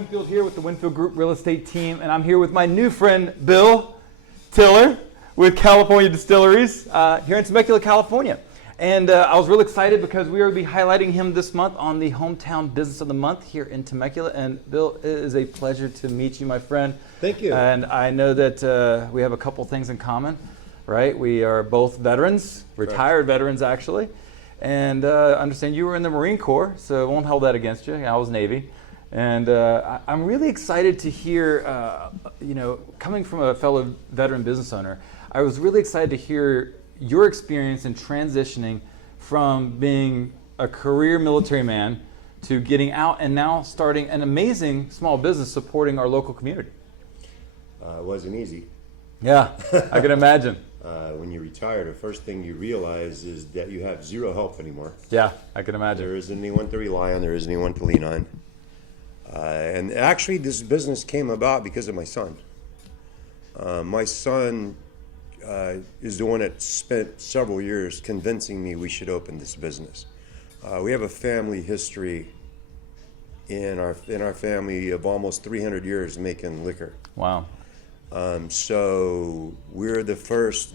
Winfield here with the Winfield Group Real Estate Team, and I'm here with my new friend, Bill Tiller with California Distilleries here in Temecula, California. And I was really excited because we will be highlighting him this month on the Hometown Business of the Month here in Temecula. And Bill, it is a pleasure to meet you, my friend. Thank you. And I know that we have a couple things in common, right? We are both veterans, retired veterans actually. And I understand you were in the Marine Corps, so I won't hold that against you. I was Navy. And I'm really excited to hear, coming from a fellow veteran business owner, I was really excited to hear your experience in transitioning from being a career military man to getting out and now starting an amazing small business supporting our local community. It wasn't easy. Yeah, I can imagine. When you retire, the first thing you realize is that you have zero help anymore. Yeah, I can imagine. There isn't anyone to rely on. There isn't anyone to lean on. And actually, this business came about because of my son. My son is the one that spent several years convincing me we should open this business. We have a family history in our family of almost 300 years making liquor. Wow. So we're the first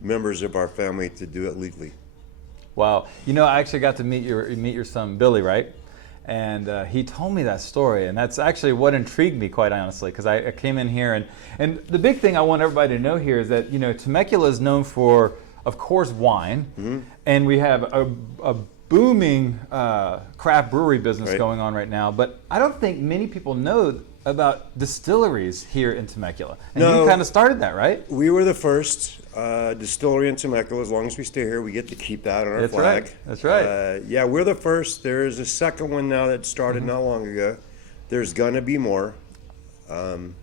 members of our family to do it legally. Wow. You know, I actually got to meet your son, Billy, right? And he told me that story, and that's actually what intrigued me, quite honestly, because I came in here, and the big thing I want everybody to know here is that, Temecula is known for, of course, wine, and we have a booming craft brewery business going on right now, but I don't think many people know about distilleries here in Temecula. And you kind of started that, right? We were the first distillery in Temecula. As long as we stay here, we get to keep that on our flag. Right. That's right. Yeah, we're the first. There's a second one now that started not long ago. There's gonna be more. The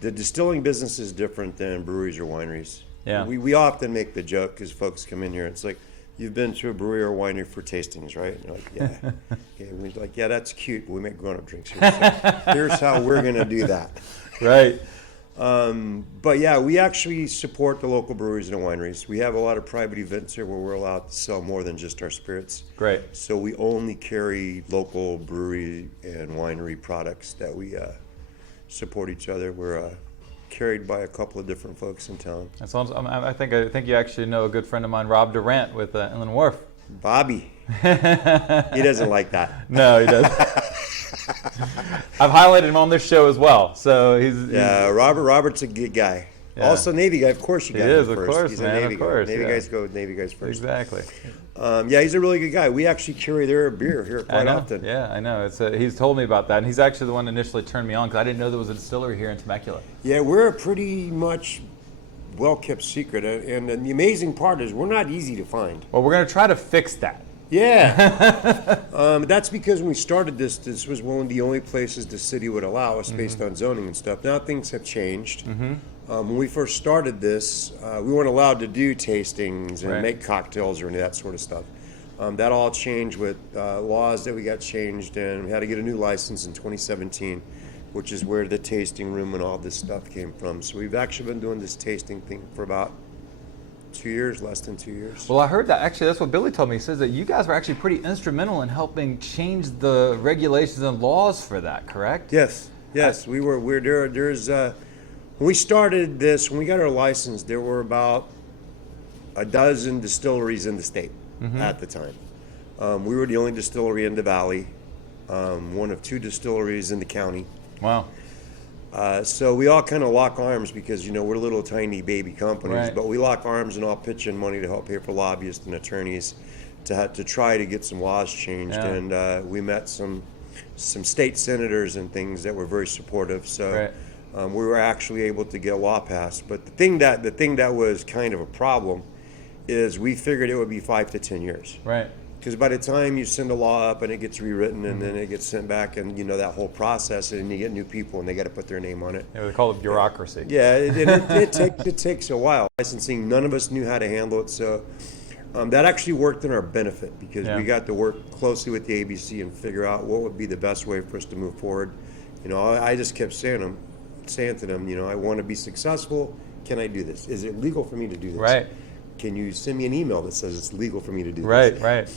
distilling business is different than breweries or wineries. Yeah. We often make the joke because folks come in here. It's like, you've been to a brewery or winery for tastings, right? And you're like, yeah. Okay, we're like, yeah, that's cute, but we make grown-up drinks here. So here's how we're going to do that. Right. But yeah, we actually support the local breweries and wineries. We have a lot of private events here where we're allowed to sell more than just our spirits. Great. So we only carry local brewery and winery products that we support each other. We're carried by a couple of different folks in town. That's awesome. I think you actually know a good friend of mine, Rob Durant with Inland Wharf. Bobby. He doesn't like that. No, he doesn't. I've highlighted him on this show as well. So he's Robert's a good guy. Yeah. Also Navy guy, of course you got him first. Of course, he's man, a Navy of course. Guy. Navy guys first. Exactly. Yeah, he's a really good guy. We actually carry their beer here quite often. Yeah, I know. He's told me about that, and he's actually the one that initially turned me on because I didn't know there was a distillery here in Temecula. Yeah, we're a pretty much well-kept secret, and the amazing part is we're not easy to find. Well, we're going to try to fix that. Yeah. That's because when we started this was one of the only places the city would allow us based on zoning and stuff. Now things have changed. When we first started this, we weren't allowed to do tastings and make cocktails or any of that sort of stuff. That all changed with laws that we got changed, and we had to get a new license in 2017, which is where the tasting room and all this stuff came from. So we've actually been doing this tasting thing for about 2 years, less than 2 years. Well, I heard that. Actually, that's what Billy told me. He says that you guys were actually pretty instrumental in helping change the regulations and laws for that, correct? Yes. We were. When we started this, when we got our license, there were about a dozen distilleries in the state at the time. We were the only distillery in the valley, one of 2 distilleries in the county. Wow. So we all kind of lock arms because, we're little tiny baby companies, but we lock arms and all pitch in money to help pay for lobbyists and attorneys to try to get some laws changed. Yeah. And we met some state senators and things that were very supportive. So we were actually able to get a law passed. But the thing that was kind of a problem is we figured it would be 5 to 10 years. Right. Because by the time you send a law up and it gets rewritten and then it gets sent back and that whole process, and you get new people and they got to put their name on it. Yeah, they call it bureaucracy. Yeah, it takes a while. Licensing, none of us knew how to handle it, so that actually worked in our benefit because we got to work closely with the ABC and figure out what would be the best way for us to move forward. I just kept saying to them, I want to be successful. Can I do this? Is it legal for me to do this? Right. Can you send me an email that says it's legal for me to do this? Right.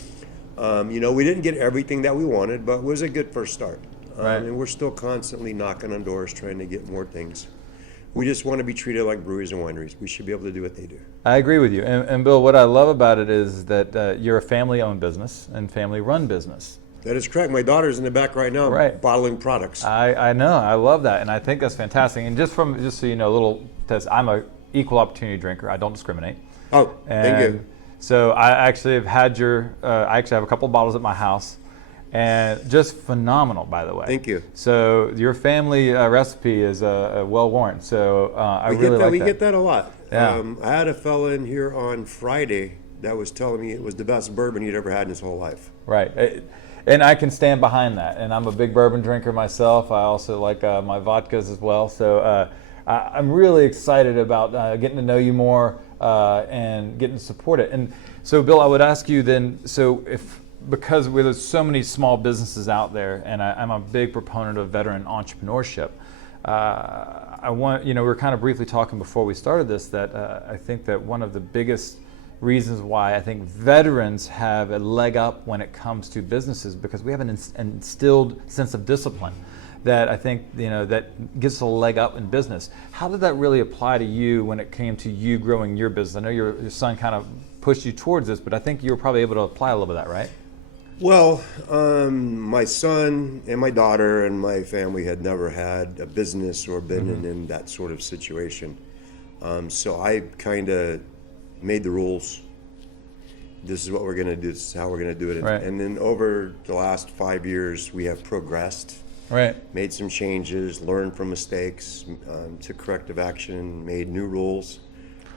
We didn't get everything that we wanted, but it was a good first start. Right. And we're still constantly knocking on doors trying to get more things. We just want to be treated like breweries and wineries. We should be able to do what they do. I agree with you. And Bill, what I love about it is that you're a family-owned business and family-run business. That is correct. My daughter's in the back right now, Right. bottling products. I know. I love that, and I think that's fantastic. And just so you know, a little test. I'm a equal opportunity drinker. I don't discriminate. Oh, thank you. So I actually have had I actually have a couple of bottles at my house, and just phenomenal, by the way. Thank you. So your family recipe is well worn. So I really like that. We get that a lot. Yeah. I had a fella in here on Friday that was telling me it was the best bourbon he'd ever had in his whole life. Right. And I can stand behind that. And I'm a big bourbon drinker myself. I also like my vodkas as well. So I'm really excited about getting to know you more and getting to support it. And so, Bill, I would ask you then, because there's so many small businesses out there, and I'm a big proponent of veteran entrepreneurship, I want, we were kind of briefly talking before we started this that I think that one of the biggest reasons why I think veterans have a leg up when it comes to businesses because we have an instilled sense of discipline that I think that gives us a leg up in business. How did that really apply to you when it came to you growing your business? I know your son kind of pushed you towards this, but I think you were probably able to apply a little bit of that, right? Well, my son and my daughter and my family had never had a business or been in that sort of situation. So I kind of made the rules. This is what we're going to do. This is how we're going to do it. Right. And then over the last 5 years, we have progressed. Right. Made some changes, learned from mistakes, took corrective action, made new rules,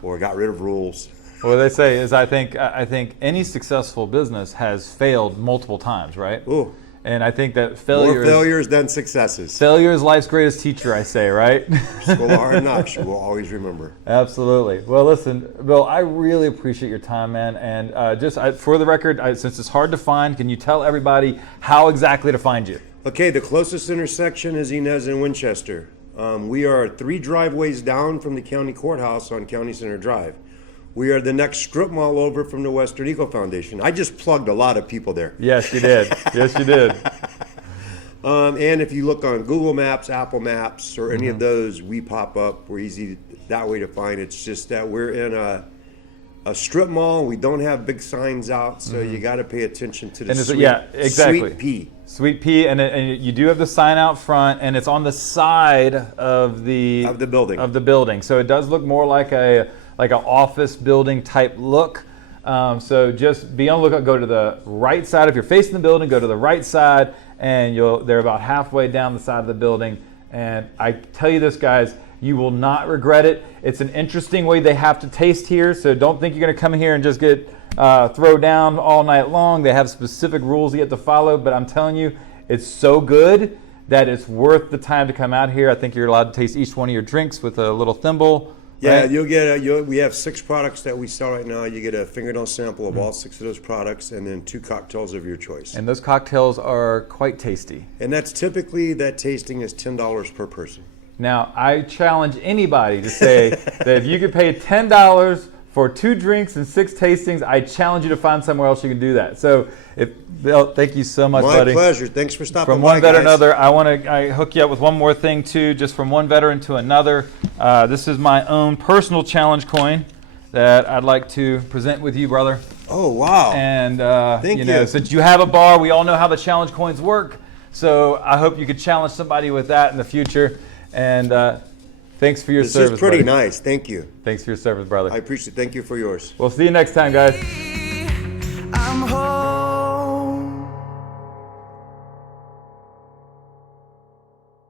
or got rid of rules. What they say is I think any successful business has failed multiple times, right? Ooh. And I think that More failures than successes. Failure is life's greatest teacher, I say, right? School of hard knocks, you will always remember. Absolutely. Well, listen, Bill, I really appreciate your time, man. And for the record, since it's hard to find, can you tell everybody how exactly to find you? Okay, the closest intersection is Inez and Winchester. We are 3 driveways down from the county courthouse on County Center Drive. We are the next strip mall over from the Western Eagle Foundation. I just plugged a lot of people there. Yes, you did. Yes, you did. And if you look on Google Maps, Apple Maps, or any of those, we pop up. We're easy that way to find. It's just that we're in a strip mall. We don't have big signs out, so you got to pay attention to the exactly. Sweet Pea. Sweet Pea, and you do have the sign out front, and it's on the side of the building. So it does look more like an office building type look. So just be on the lookout. Go to the right side. If you're facing the building, go to the right side, and they're about halfway down the side of the building. And I tell you this, guys, you will not regret it. It's an interesting way they have to taste here, so don't think you're going to come here and just get throw down all night long. They have specific rules you have to follow, but I'm telling you, it's so good that it's worth the time to come out here. I think you're allowed to taste each one of your drinks with a little thimble. Yeah, right? you'll get we have 6 products that we sell right now. You get a fingernail sample of all 6 of those products, and then 2 cocktails of your choice. And those cocktails are quite tasty. And that's typically, that tasting is $10 per person. Now, I challenge anybody to say that if you could pay $10 for 2 drinks and 6 tastings, I challenge you to find somewhere else you can do that. So, Bill, thank you so much, buddy. My pleasure. Thanks for stopping by, From one veteran to guys. another, I hook you up with one more thing too, just from one veteran to another. This is my own personal challenge coin that I'd like to present with you, brother. Oh, wow. And Thank you. since you have a bar, we all know how the challenge coins work. So I hope you could challenge somebody with that in the future. And thanks for your service, This is pretty buddy. nice. Thank you. Thanks for your service, brother. I appreciate it. Thank you for yours. We'll see you next time, guys.